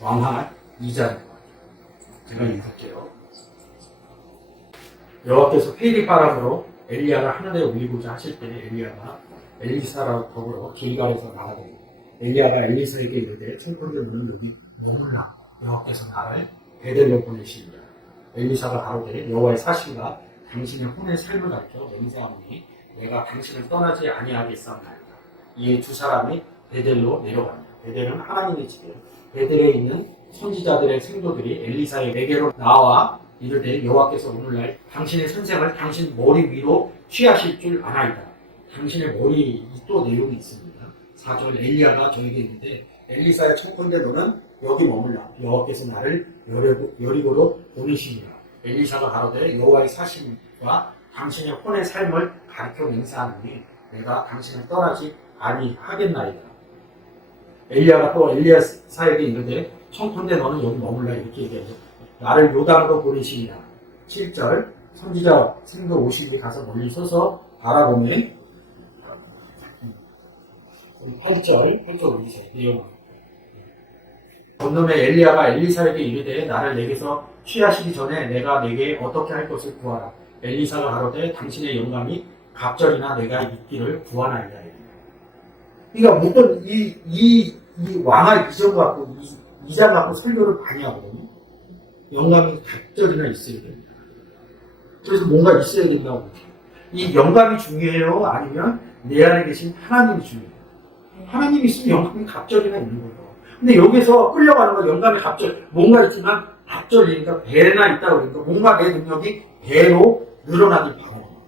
왕하 2장. 제가 읽을게요. 여호와께서 회리 바람으로 엘리야를 하늘에 올리고자 하실 때 엘리야가 엘리사와 더불어 길갈에서 나가되 엘리야가 엘리사에게 이르되 청컨대 너는 여기 머물라. 여호와께서 나를 베델로 보내시니라. 엘리사가 가로되 여호와의 사신과 당신의 혼의 삶을 가르쳐 맹세하노니 내가 당신을 떠나지 아니하겠사옵나이다. 이에 두 사람이 베델로 내려간다. 베델은 하나님의 집이에요. 베델에 있는 선지자들의 생도들이 엘리사의 내게로 나와 이르되 여호와께서 오늘날 당신의 선생을 당신 머리 위로 취하실 줄 아나이다. 당신의 머리 또 내용이 있습니다. 4절 엘리야가 저에게 이르되 엘리사의 청컨대 너는 여기 머물라. 여호와께서 나를 여리고로 보내시니라. 엘리사가 가로되 여호와의 사심과 당신의 혼의 삶을 가르쳐 맹세하노니 내가 당신을 떠나지 아니하겠나이다. 엘리야가 또 엘리야사에게 이르되 청컨대 너는 여기 머물라 이렇게 얘기하죠. 나를 요단으로 보내시니라. 7절 선지자 생도 50이 가서 멀리 서서 바라보니 8절 올리세요. 내용. 본놈의 엘리야가 엘리사에게 이르되 나를 내게서 취하시기 전에 내가 내게 어떻게 할 것을 구하라. 엘리사가 가로되 당신의 영감이 갑절이나 내가 있기를 구하나이다. 그러니까 무슨 이 왕의 이전 갖고 이장 갖고 설교를 많이 하거든요. 영감이 갑절이나 있어야 됩니다. 그래서 뭔가 있어야 된다고. 이 영감이 중요해요? 아니면 내 안에 계신 하나님이 중요해요? 하나님이 있으면 영감이 갑절이나 있는 거예요. 근데 여기서 끌려가는 건 영감이 갑절, 뭔가 있지만 갑절이니까 배나 있다고 그러니까 뭔가 내 능력이 배로 늘어나기 바랍니다.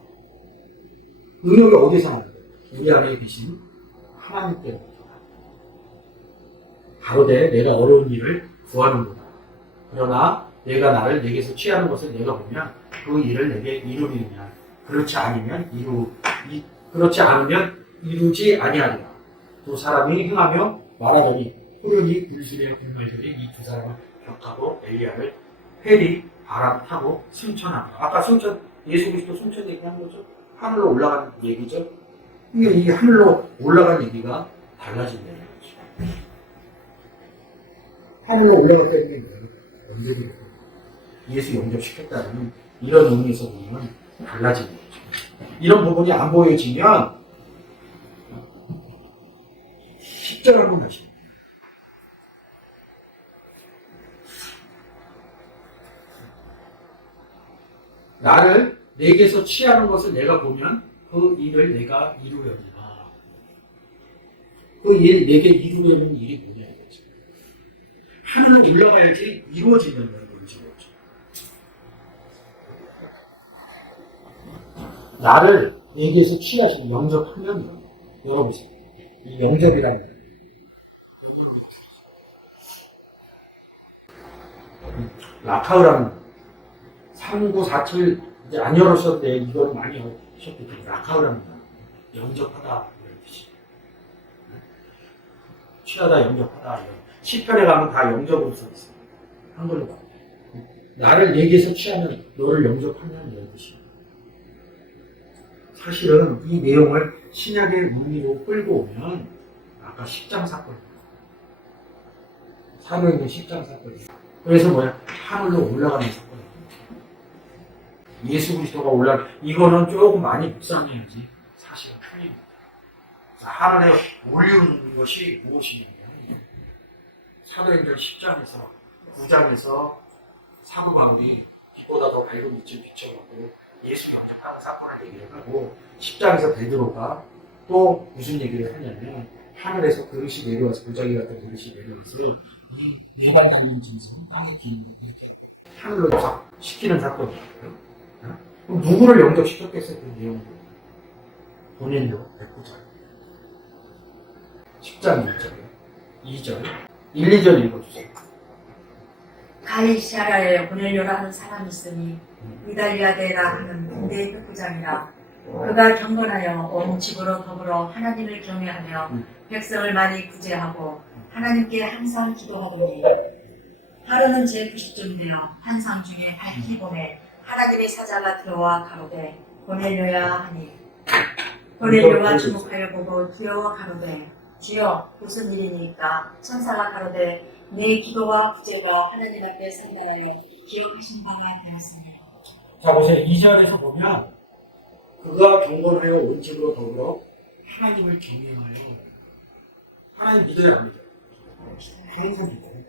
능력이 어디서 나는 거예요? 우리 안에 계신 하나님 때문에. 가로되 내가 어려운 일을 구하는구나. 그러나 내가 나를 내게서 취하는 것을 내가 보면 그 일을 내게 이루리느냐. 그렇지 않으면 이루지 아니하리라. 두 사람이 행하며 말하더니 호련히 불순에 불말들이 이 두 사람을 격하고 엘리야를 회리 바람 타고 승천합니다. 아까 승천 예수 그리스도 승천 얘기한 거죠. 하늘로 올라가는 얘기죠. 그러니까 이 하늘로 올라간 얘기가 달라진다는 거죠. 하늘로 올라갔다는 게 뭐예요? 영접이 예수 영접시켰다는 이런 의미에서 보면 달라지는 거죠. 이런 부분이 안 보여지면 십자가 한번 하시죠. 나를 내게서 취하는 것을 내가 보면 그 일을 내가 이루려니라. 그 일 내게 이루려는 일이 뭐냐 이거죠. 하늘로 올라가야지 이루어진다는 거죠. 나를 내게서 취하시는 영접하면 여러분 이 영접이라는 거예요. 라카우라는 3947 이제 안 열으셨는데 이걸 많이 하셨기 때문에 라카우라는 거 영접하다 이런 뜻이에요. 취하다 영접하다 이런 시편에 가면 다 영접으로 써 있어요. 한글로 봐. 나를 내게서 취하면 너를 영접하는 이런 뜻이에요. 사실은 이 내용을 신약의 의미로 끌고 오면 아까 십장 사건 살아있는 십장 사건이에요. 그래서 뭐야? 하늘로 올라가는 사건이에요. 예수 그리스도가 이거는 조금 많이 묵상해야지 사실은 틀립니다. 하늘에 올리는 것이 무엇이냐면 사도행전 10장에서 9장에서 사도 바울이 피보다 더 밝은 빛을 비춰놓고 예수 영접하는 사건을 얘기를 하고 10장에서 베드로가 또 무슨 얘기를 하냐면 하늘에서 그릇이 내려와서 도자기 같은 그릇이 내려와서 이 네발 달린 짐승 땅에 기는 이렇게 하늘로 딱 시키는 사건이에요. 그럼 누구를 영접시켰겠어요? 그 내용으로. 본인도 109절. 10장 1절. 2절. 1, 2절 읽어주세요. 가이사라에 보내려라 하는 사람이 있으니 이달리아데라 하는 군대의 백부장이라. 그가 경건하여 온 집으로 더불어 하나님을 경외하며 백성을 많이 구제하고 하나님께 항상 기도하더니 하루는 제90쯤 되어 환상 중에 밝히 보내 하나님의 사자가 들어와 가로되 보내려야 하니 보내려가 주목하여 보고 두려워 가로되 주여 무슨 일이니까 천사가 가로되 내 기도와 구제가 하나님 앞에 상달하여 기억하신 바가 되었습니다. 자, 보세요. 2절에서 보면 그가 경건하여 원칙으로 더불어 하나님을 경외하여 하나님 믿어야 안 믿어요? 항상 믿어요.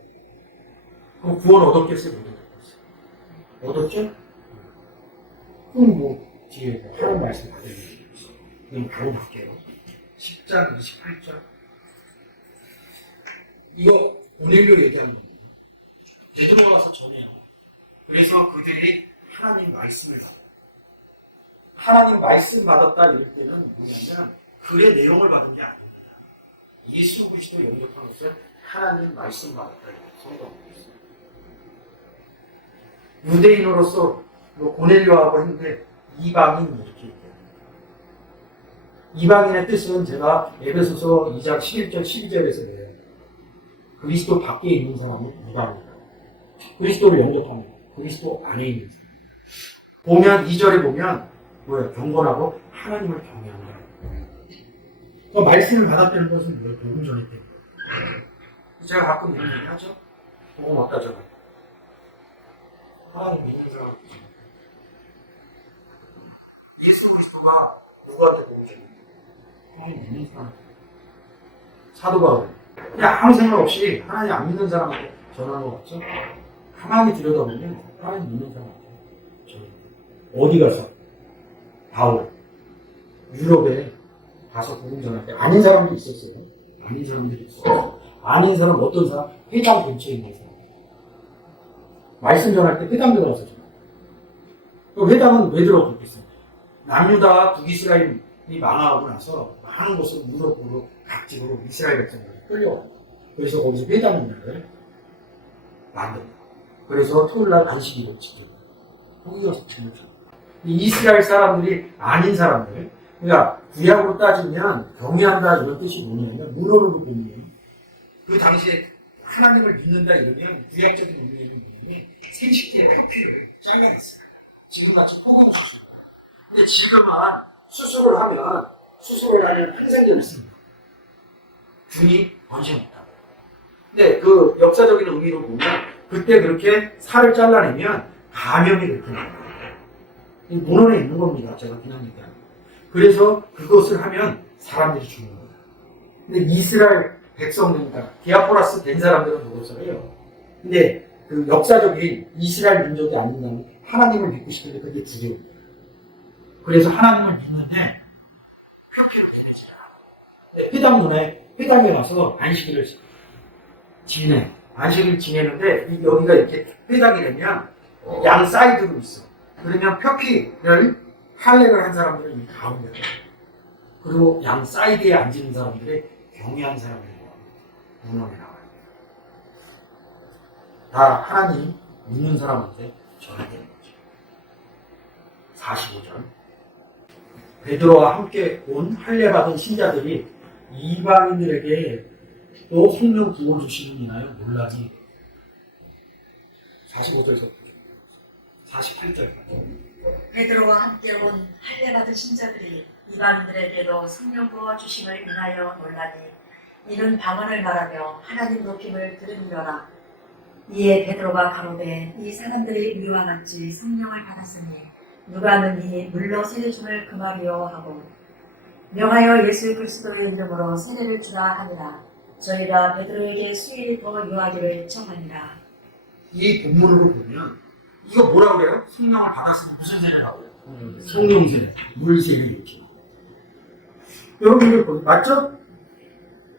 그럼 구원 얻었겠어요? 못 얻었겠어요? 얻었죠? 그럼 뭐 뒤에 하나님 말씀 받으면 그럼 바로 볼게요. 10장 28절 이거 오늘로 얘기하는 겁니다. 베드로가 와서 전해요. 그래서 그들이 하나님 말씀을 받아요. 하나님 말씀 받았다 이럴 때는 뭐냐면 글의 내용을 받은 게 아닙니다. 예수 그리스도 영접함으로써 하나님 말씀 받았다 이렇게 성경하고 있어요. 유대인으로서 뭐 고넬료하고 했는데 이방인 이렇게 얘기해요. 이방인의 뜻은 제가 에베소서 2장 11절 12절에서 그래요. 그리스도 밖에 있는 사람은 이방인이다. 그리스도를 영접합니다. 그리스도 안에 있는 사람. 보면 2절에 보면 뭐예요? 경건하고 하나님을 경외한다. 그 말씀을 받았다는 것은 뭐예요? 복음 전했대요. 제가 가끔 이런 얘기 하죠? 복음 어디다 적어요? 하나님 믿는 사람 예수 그리스도가 누구한테 복음 하나님 믿는 사람 사도 바울 그냥 아무 생각 없이 하나님 안 믿는 사람한테 전하는 거 같죠? 가만히 들여다보면 하나님 믿는 사람한테 전해요. 어디 가서? 바울 유럽에 가서 복음 전할 때 아닌 사람도 있었어요. 아닌 사람들이 있어요. 아닌 사람 어떤 사람? 회당 근처에 있는 사람. 말씀 전할 때 회당 들어가서 전해요. 그 회당은 왜 들어갔겠어요? 남유다 북이스라엘이 망하고 나서 많은 곳으로 유럽으로 각지로 이스라엘 백성들이 끌려와요. 그래서 거기서 회당 문화를 만듭니다. 그래서 토요일날 안식일을 지켜요. 거기 가서 전을 줘요. 이스라엘 사람들이 아닌 사람들, 그러니까 구약으로 따지면 경외한다 이런 뜻이 뭐냐면 문어로도 보면 그 당시에 하나님을 믿는다 이러면 구약적인 의미는 뭐냐면 생식기의 표피를 잘라냈어요. 지금같이 포괄을 주시는 거예요. 근데 지금은 수술을 하면 항생제를 씁니다. 균이 번식했다. 근데 그 역사적인 의미로 보면 그때 그렇게 살을 잘라내면 감염이 그렇게 나요. 문헌에 있는 겁니다. 제가 그냥 얘기하는. 그래서 그것을 하면 사람들이 죽는 거예요. 근데 이스라엘 백성들이니까 디아포라스 된 사람들은 그것을 근데 그 역사적인 이스라엘 민족이 아닌다면 하나님을 믿고 싶은데 그게 두려워요. 그래서 하나님을 믿는데 회당에 가서 안식일을 지내. 안식일 지내는데 여기가 이렇게 회당이 되면 양 사이드로 있어. 그러면 표피를 할례를 한 사람들은 이 가운데 그리고 양 사이드에 앉는 사람들이 경외한 사람들이 문헌에 나와요. 다 하나님 믿는 사람한테 전해야 되는 거죠. 45절 베드로와 함께 온 할례 받은 신자들이 이방인들에게 또 성령 부어 주시는 이나요 놀라니 45절에서 48절까지 베드로와 함께 온 할례 받은 신자들이 이방인들에게도 성령 부어 주심을 인하여 놀라니 이는 방언을 말하며 하나님 높임을 들으리라. 이에 베드로가 가로되 이 사람들이 우리와 같이 성령을 받았으니 누가 능히 물로 세례줌을 금하리요 하고 명하여 예수 그리스도의 이름으로 세례를 주라 하니라. 저희가 베드로에게 수일이 더 요하기를 청하니라. 이 본문으로 보면 이거 뭐라고 그래요? 성령을 받았으니 무슨 세례라고 해요? 성령 세례, 물 세례 이렇게. 여러분 이거 맞죠?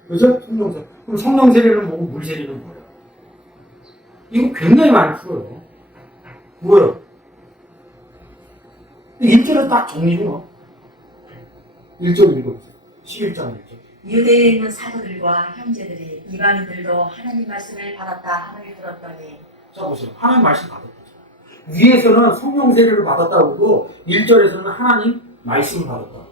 그죠? 성령 세례. 그럼 성령 세례는 뭐고 물 세례는 뭐예요? 이거 굉장히 많이 풀어요. 뭐예요? 1절은 딱 정리해요. 1절 읽어보세요. 11장 1절. 유대에 있는 사도들과 형제들이 이방인들도 하나님 말씀을 받았다 하늘 들었더니 자 보세요. 하나님 말씀 받았다. 위에서는 성령 세례를 받았다고 하고 1절에서는 하나님 말씀을 받았다.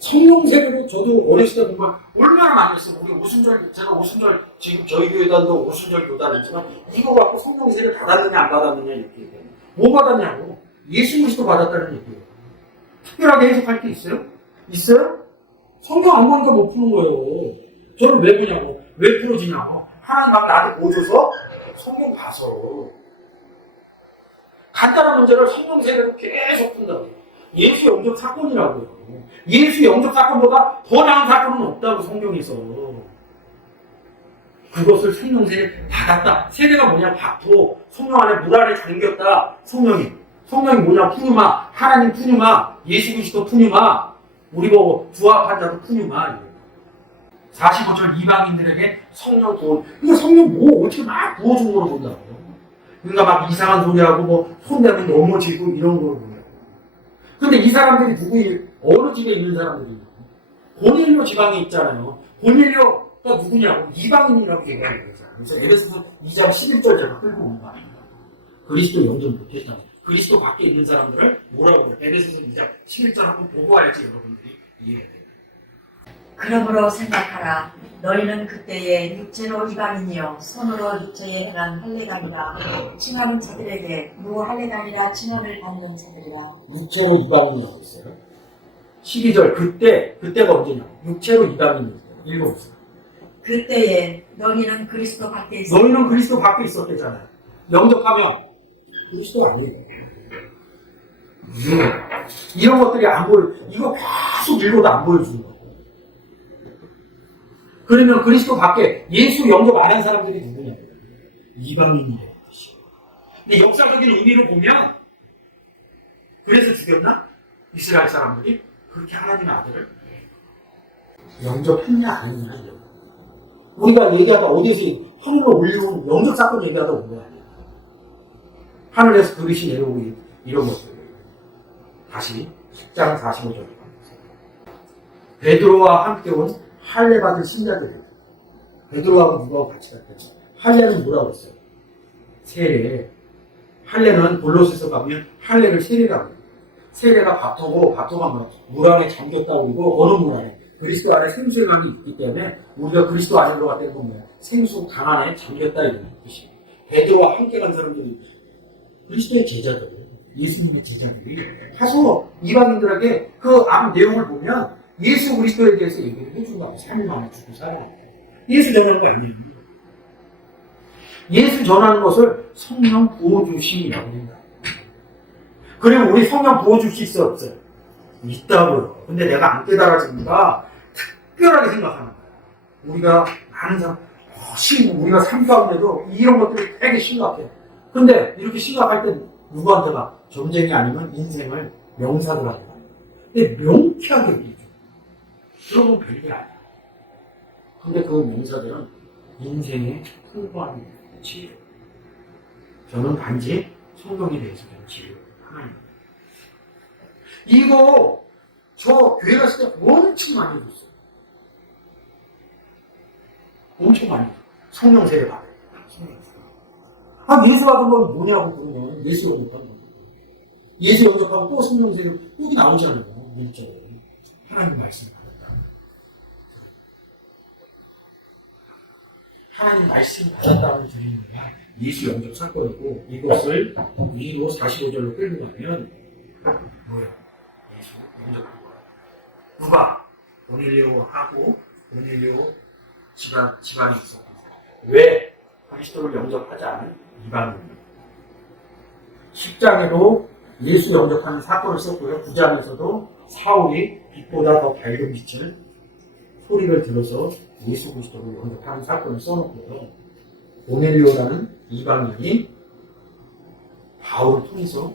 성령 세례를 저도 어렸을 때 보면 얼마나 많이 했어요. 우리 오순절, 제가 오순절 지금 저희 교회단도 오순절 교단이지만 이거 갖고 성령 세례를 받았느냐 안 받았느냐 이렇게 얘기해요. 뭐 받았냐고. 예수 그리스도 받았다는 얘기예요. 특별하게 해석할 게 있어요? 있어요? 성경 안 보니까 못 푸는 거예요. 저를 왜 보냐고. 왜 풀어지냐고. 하나님 막 나한테 보여줘서 성경 봐서 간단한 문제를 성령 세례로 계속 푼다고. 예수 영접 사건이라고요. 예수 영접 사건보다 더 나은 사건은 없다고 성경에서. 그것을 성령 세례 받았다. 세례가 뭐냐? 받고 성령 안에 물 안에 잠겼다. 성령이 뭐냐? 푸뉴마. 하나님 푸뉴마. 예수 그리스도 푸뉴마. 우리 보고 부합한 자도 푸뉴마. 45절 이방인들에게 성령 부어. 이거 성령 뭐 어떻게 막 부어준 거로 본다고. 그러니까 막 이상한 소리하고 뭐 손대면 넘어지고 이런 거로 보냐고. 근데 이 사람들이 누구예요? 어느 집에 있는 사람들이에요? 고넬료 지방에 있잖아요. 고넬료가 누구냐고? 이방인이라고 얘기하는 거죠. 그래서 에베소서 2장 11절 제가 끌고 온 거 아닙니까? 그리스도 영접 못했다. 그리스도 밖에 있는 사람들을 뭐라고 해요? 에베소서 2장 11절 한번 보고 와야지 여러분들이 이해해야 돼요. 그러므로 생각하라. 너희는 그때에 육체로 이방인이요 손으로 육체에 행한 할례당이라 칭하는 자들에게 무할례당이라 칭함을 받는 자들이라. 육체로 이방인이라고 있어요. 12절 그때가 언제냐? 육체로 이방인이었어요. 읽어보세요. 그때에 너희는 그리스도 밖에 있어. 너희는 그리스도 밖에 있었대잖아요. 영접하면 그리스도 아니에요. 이런 것들이 안 보여. 이거 계속 읽어도 안 보여주는 거예요. 그러면 그리스도 밖에 예수 영접 안 한 사람들이 누구냐? 이방인이라는 뜻이에요. 근데 역사적인 의미로 보면 그래서 죽였나? 이스라엘 사람들이 그렇게 하나님의 아들을 영접했냐 안 했냐. 우리가 얘기하다 어디서 하늘로 올리고 영접 사건 얘기하다 온 거야. 하늘에서 그릇이 내려오고 이런 것들. 다시 10장 45절. 베드로와 함께 온 할례 받은 신자들이에요. 베드로하고 누가하고 같이 갔겠죠. 할례는 뭐라고 했어요? 세례. 할례는 골로새서 가면 할례를 세례라고 해요. 세례가 바토가 뭐야? 물 안에 잠겼다고 그러고 어느 물 안에? 그리스도 안에 생수의 강이 있기 때문에 우리가 그리스도 안에 들어갔다는 건 뭐야? 생수 강 안에 잠겼다 이런 뜻이에요. 베드로와 함께 간 사람들이 그리스도의 제자들, 예수님의 제자들이 가서 이방인들에게 그 앞 내용을 보면 예수 그리스도에 대해서 얘기를 해준다고. 3일 만에 죽고 살아요. 예수 전하는 거 아니에요. 예수 전하는 것을 성령 부어주심이라고 합니다. 그리고 우리 성령 부어주실 수 없어요. 있다고요. 근데 내가 안 깨달아지니까 특별하게 생각하는 거예요. 우리가 많은 사람, 우리가 삶 가운데도 이런 것들이 되게 심각해요. 근데 이렇게 심각할 때 누구한테 막 전쟁이 아니면 인생을 명사들한테 가. 근데 명쾌하게 얘기해줘. 그러면 별게 아니야. 근데 그 명사들은 인생의 풍부한 치유. 저는 단지 성경에 대해서 좀 치유 하나입니다. 이거 저 교회 갔을 때 엄청 많이 해줬어요. 엄청 많이 해줬어요. 성령 세례 받아요. 예수 받은 건 뭐냐고 그러면 예수 영접하는 거. 예수 영접하고 또 성령 세례 여기 나오잖아요. 일절에 하나님 말씀 받았다. 하나님 말씀 받았다는 주님이야. 예수 영접 사건이고 이것을 위로 45절로 끌고 가면 뭐야? 예수 영접한 거야. 누가? 고넬료하고 고넬료 집안이 있었고 왜 그리스도를 영접하지 않은 이방인? 10장에도 예수 영접하는 사건을 썼고요. 9장에서도 사울이 빛보다 더 밝은 빛을 소리를 들어서 예수 그리스도를 영접하는 사건을 써놓고요. 고넬료라는 이방인이 바울을 통해서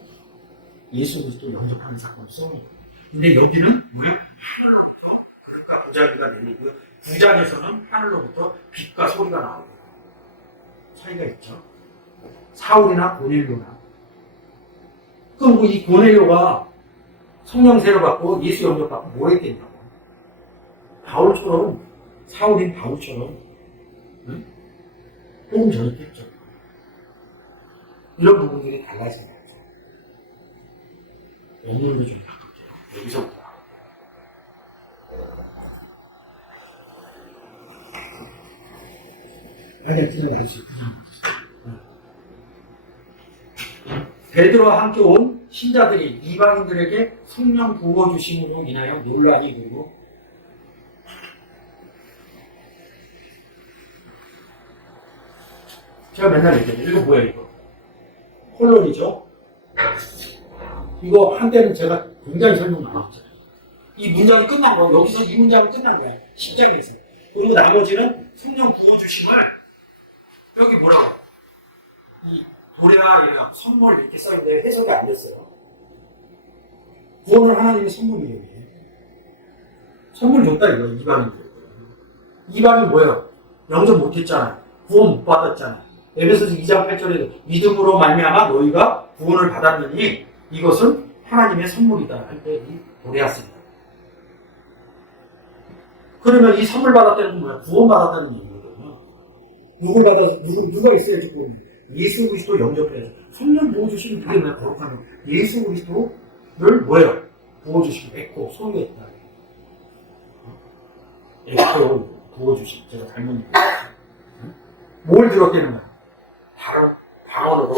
예수 그리스도 영접하는 사건을 써놓고요. 근데 여기는 왜 하늘로부터 그릇과 보자기가 내리고요. 9장에서는 하늘로부터 빛과 소리가 나오고 차이가 있죠. 사울이나 고넬료나. 그럼 이 고넬료가 성령 세례 받고 예수 영접 받고 뭐 했겠냐고. 바울처럼 사울인 바울처럼 응? 조금 저렇겠죠. 이런 부분들이 달라진 거죠. 오늘도 좀 바꿀게요. 여기서부터. 아니야, 그냥 할 수 있다. 베드로와 함께 온 신자들이 이방인들에게 성령 부어주심으로 인하여 논란이 일고 제가 맨날 얘기해요. 이거 뭐야, 이거? 콜론이죠? 이거 한때는 제가 굉장히 설명 많았죠. 이 문장이 끝난 거, 여기서 이 문장이 끝난 거야. 10장에서. 그리고 나머지는 성령 부어주심을, 여기 뭐라고? 이 도래와 얘가 선물 이렇게 써있는데 해석이 안 됐어요. 구원은 하나님의 선물이에요. 선물 줬다, 이거, 이방인들. 이방인 뭐예요? 영접 못했잖아. 구원 못 받았잖아. 에베소서 2장 8절에 믿음으로 말미암아 너희가 구원을 받았느니 이것은 하나님의 선물이다 할 때 이 도래했습니다. 그러면 이 선물 받았다는 건 뭐야? 구원 받았다는 얘기거든요. 누가 있어야지 구원? 예수 그리스도 영접해야죠. 성령 부어주시면 그게 뭐야? 거룩하면 예수 그리스도를 뭐예요? 부어주시고 에코 소유했다. 에코 부어주시고 제가 잘못 얘기했어요. 뭘 들었다는 거야? 바로 방언으로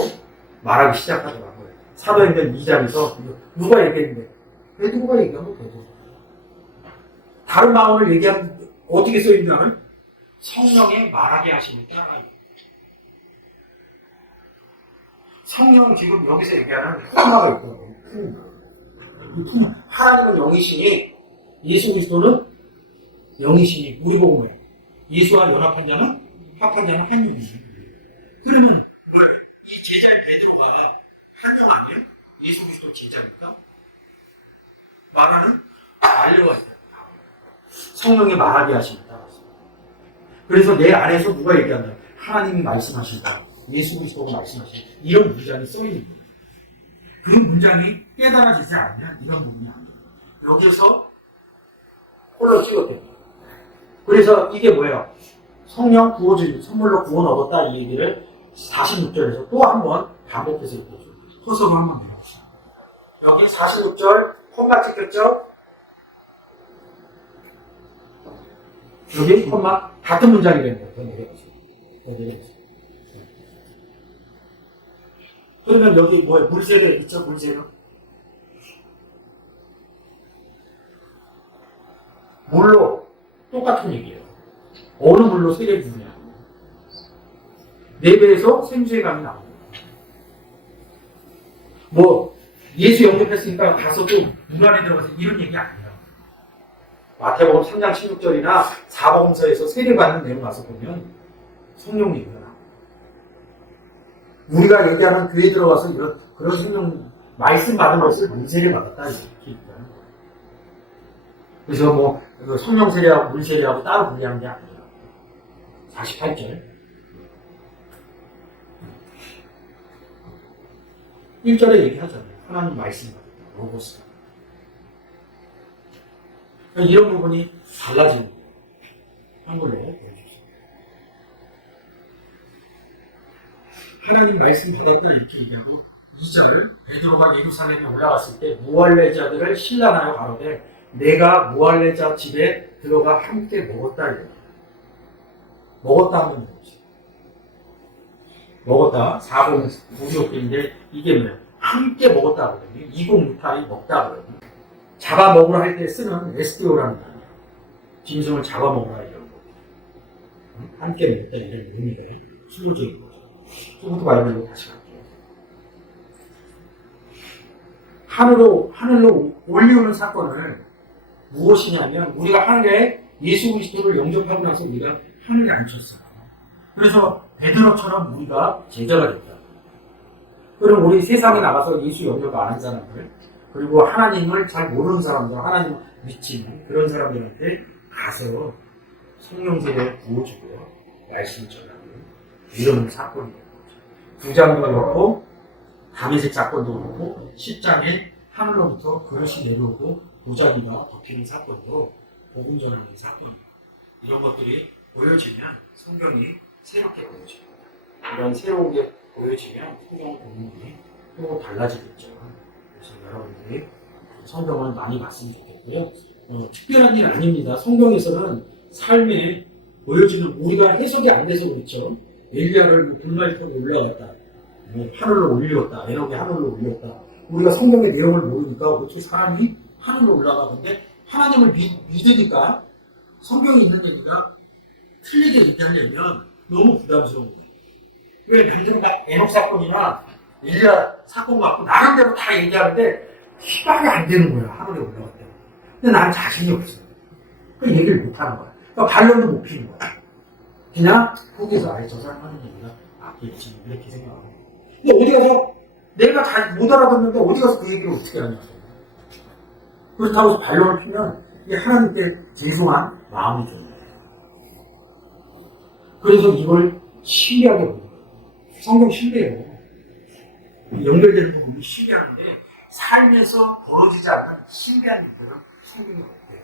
말하기 시작하더라고요. 사도행전 2장에서 누가 얘기했는데 베드로가 얘기한 거 베드로. 다른 방언을 얘기하면 어떻게 써있냐면 성령의 말하게 하심을 따라요. 성령 지금 여기서 얘기하는 풍마가 있거든요. 풍마. 하나님은 영이시니 예수 그리스도는 영이시니 우리 보고 뭐예요? 예수와 연합한 자는 합한 자는 한 영이에요. 그러면 왜? 이 제자의 베드로가 한 영 아니에요? 예수 그리스도 제자니까? 말하는 알려가 있다. 성령의 말하게 하십니다. 그래서 내 안에서 누가 얘기한다? 하나님이 말씀하신다. 예수 그리스도가 말씀하신다. 이런 문장이 써있는 거예요. 그 문장이 깨달아지지 않으면 이런 부분이 안 돼요. 여기에서 홀로 찍었대요. 그래서 이게 뭐예요? 성령 부어주신 선물로 구원 얻었다 이 얘기를 46절에서 또 한 번 반복해서 얘기해줘요. 호석을 한번 내려봅시다. 여기 46절 콤마 찍혔죠? 여기 콤마 같은 문장이라는 거예요. 더 내려보세요. 더 내려보세요. 그러면 여기 뭐예요? 물세례 있죠? 물세례. 물로 똑같은 얘기예요. 어느 물로 세례를 주냐? 네 배에서 생수의 강이 나옵니다. 뭐 예수 영접했으니까 가서 또 물 안에 들어가서 이런 얘기 아니에요. 마태복음 3장 16절이나 사복음서에서 세례받는 내용 가서 보면 성령 얘기가 나와요. 우리가 얘기하는 교회에 들어가서 그런 성령 말씀 받은 것을 물세례 받았다 이렇게 있어요. 그래서 뭐 성령 세례하고 물 세례하고 따로 분리하는 게 아니에요. 48절 1절에 얘기하잖아요. 하나님 말씀 로고스다. 이런 부분이 달라지는 거예요. 한글로 보여주세요. 하나님 말씀 받았다 이렇게 얘기하고 2절 베드로가 예루살렘에 올라갔을 때 무할레자들을 신란하여 가로되 내가 무할레자 집에 들어가 함께 먹었다 이래요. 먹었다 하면 뭐지? 먹었다 4번 구조인데 이게 뭐예요? 함께 먹었다 하거든요. 2068이 먹다 하거든요. 잡아먹으라 할 때 쓰는 SDO라는 단어예요. 짐승을 잡아먹으라 이런 거. 함께 먹었다 이런 의미가 수요적인 거죠. 소부터 바이블로 다시 갈게요. 하늘로 올리우는 사건을 무엇이냐면 우리가 하늘에 예수 그리스도를 영접하고 나서 우리가 하늘에 앉혔어요. 그래서 베드로처럼 우리가 제자가 됐다. 그럼 우리 세상에 나가서 예수 영접 안 한 사람들 그리고 하나님을 잘 모르는 사람들 하나님 믿지는 그런 사람들한테 가서 성령 세례를 부어주고 말씀 전하고 이런 사건이 되는 거죠. 9장도 그렇고 다메섹 사건도 그렇고 10장에 하늘로부터 그릇이 내려오고 보자기가 덮이는 사건도 복음 전하는 사건이에요. 이런 것들이 보여지면 성경이 새롭게 보여져요. 이런 새로운 게 보여지면 성경을 보는 게 또 달라지겠죠. 그래서 여러분들이 성경을 많이 봤으면 좋겠고요. 특별한 일 아닙니다. 성경에서는 삶에 보여지는 우리가 해석이 안 돼서 그렇죠. 엘리야를 불말 타고 올라갔다. 하늘로 올렸다. 에녹이 하늘로 올렸다. 우리가 성경의 내용을 모르니까 어떻게 사람이 하늘로 올라가는데 하나님을 믿으니까 성경에 있는 얘기가 틀리게 얘기하려면 너무 부담스러운 거예요. 왜 요즘 에녹 사건이나 엘리야 사건 갖고 나름대로 다 얘기하는데 시발이 안 되는 거야. 하늘에 올라갔다고. 근데 난 자신이 없어. 그 얘기를 못 하는 거야. 그러니까 반론도 못 피는 거야. 그냥 거기서 아예 저 사람 하는 얘기가 맞겠지 이렇게 생각하고. 근데 어디 가서 내가 잘 못 알아듣는데 어디 가서 그 얘기를 어떻게 하냐. 그렇다고 해서 반론을 피면 이게 하나님께 죄송한 마음이 드는 거예요. 그래서 이걸 신비하게 보는 거예요. 성경 신비해요. 연결되는 부분이 신비한데 삶에서 벌어지지 않는 신비한 일들은 성경이 없대요.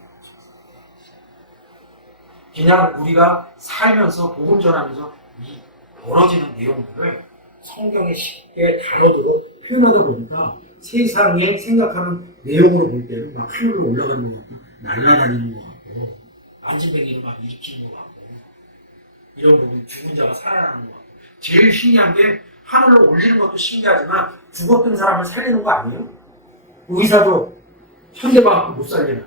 그냥 우리가 살면서 복음 전하면서 이 벌어지는 내용들을 성경에 쉽게 다뤄도 표현하다 보니까 세상에 생각하는 내용으로 볼 때는 막 하늘로 올라가는 것 같고 날아다니는 것 같고 안진뱅이를 막 일으키는 것 같고 이런 부분 죽은 자가 살아나는 것 같고 제일 신기한 게 하늘로 올리는 것도 신기하지만 죽었던 사람을 살리는 거 아니에요? 의사도 현대과학도 못 살리나.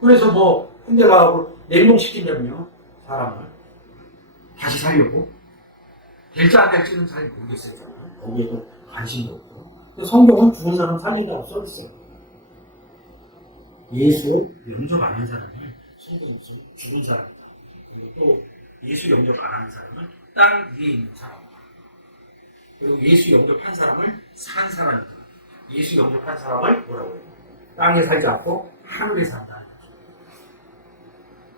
그래서 뭐 현대과학으로 냉동시킨다면요 사람을 다시 살려고 될지 안 될지는 잘 모르겠어요. 거기에도 관심도 없고. 성경은 죽은 사람 살린다고 써있어요. 예수 영접 안 한 사람은 성경에서 죽은 사람이다. 그리고 또 예수 영접 안 하는 사람은 땅 위에 있는 사람. 그리고 예수 영접한 사람을 산 사람이다. 예수 영접한 사람을 뭐라고 해요? 땅에 살지 않고 하늘에 산다.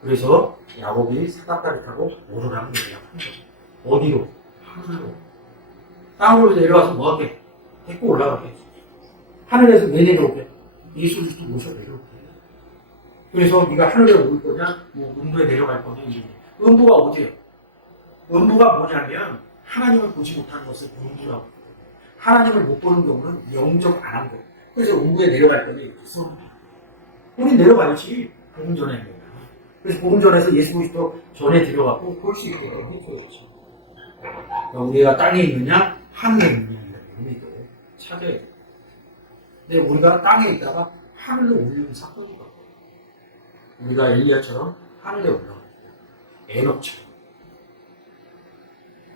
그래서 야곱이 사다리를 타고 오르라는 얘기하는 거죠. 어디로? 하늘로. 땅으로 내려와서 뭐하게? 데리고 올라가게. 하늘에서 왜 내려오게? 예수 그리스도 모셔 내려오게. 그래서 네가 하늘에 오를 거냐? 뭐 음부에 내려갈 거냐? 이게. 음부가 어디예요? 음부가 뭐냐면 하나님을 보지 못하는 것을 음부라고. 하나님을 못 보는 경우는 영접 안 한 거. 그래서 음부에 내려갈 거냐? 이렇게 써. 우리 내려가야지. 복음 전에. 그래서 복음 전에서 예수 그리스도 전에 들어가고 볼 수 있게 해줘야죠. 그러니까 우리가 땅에 있느냐, 하늘에 있느냐는 의미도 찾아야 돼요. 근데 우리가 땅에 있다가 하늘로 올리는 사건이 있거든요. 우리가 엘리야처럼 하늘에 올라갑니다. 에녹처럼,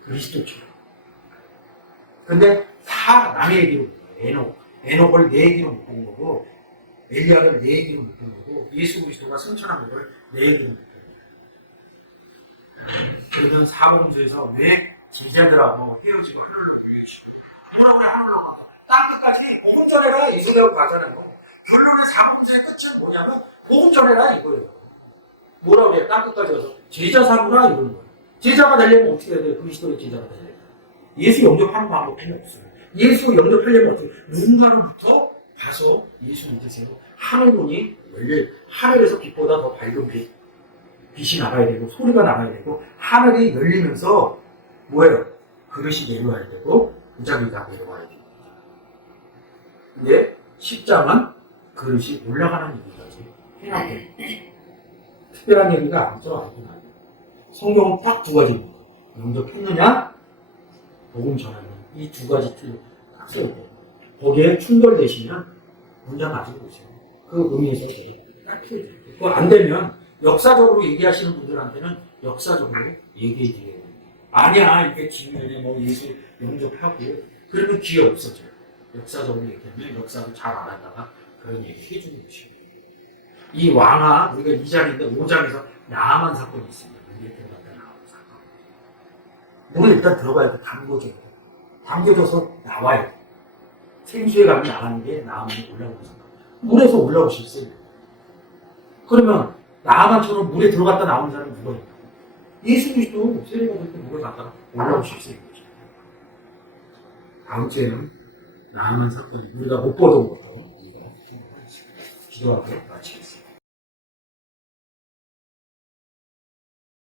그리스도처럼. 근데 다 남의 얘기로 본 거예요. 에녹을 내 얘기로 못 본 거고, 엘리야를 내 얘기로 못 본 거고, 예수 그리스도가 승천한 것을 내 얘기로 못 본 거예요. 그러던 사복음서에서 왜 제자들하고 헤어지고 땅 끝까지 복음 전해라 이소대로 가자는 거예요. 결론의 사복음서의 끝은 뭐냐면 복음 전해라 이거예요. 뭐라고 그래요? 땅 끝까지 가서 제자 삼으라 이러는 거예요. 제자가 되려면 어떻게 해야 돼요? 그리스도의 제자가 되려면 예수 영접하는 방법이 없어요. 예수 영접하려면 어떻게 누군가로부터 가서 예수 믿으세요. 하늘 문이 열려 하늘에서 빛보다 더 밝은 빛이 나가야 되고 소리가 나가야 되고 하늘이 열리면서 뭐예요? 그릇이 내려와야 되고 무작위가 내려와야 되고 근데 10장은 그릇이 올라가는 얘기까지 해놨대요. 특별한 얘기가 아니죠. 알긴 알죠. 성경은 딱 두 가지입니다. 영접했느냐 복음 전하는 이 두 가지 틀로 딱 써있대요. 거기에 충돌되시면 문장 가지고 오세요. 그 의미에서 딱 필요해요. 그거 안 되면 역사적으로 얘기하시는 분들한테는 역사적으로 얘기해 드려야 돼요. 아니야, 이게 중요해. 뭐 예수 영접하고 그러면 기회 없어져요. 역사적으로 얘기하면 역사를 잘 알았다가 그런 얘기 해주는 것이에요. 이 왕아, 우리가 2장인데 5장에서 나아만 사건이 있습니다. 물에 들어갔다 나오는 사건. 물에 일단 들어가야 돼. 담궈져야 돼. 담겨져서 나와야 돼. 생수에 가면 나가는 게 나아만이 올라오는 사건. 물에서 올라오실 수 있어요. 그러면 나아만처럼 물에 들어갔다 나오는 사람은 누가 있냐? 예수 그리스도 세례 받을 때 물에 갔다가 올라오실 수 있는 거죠. 다음 주에는 나아만 사건이 우리가 못 보던 것도 우리가 기도하고 마치겠습니다.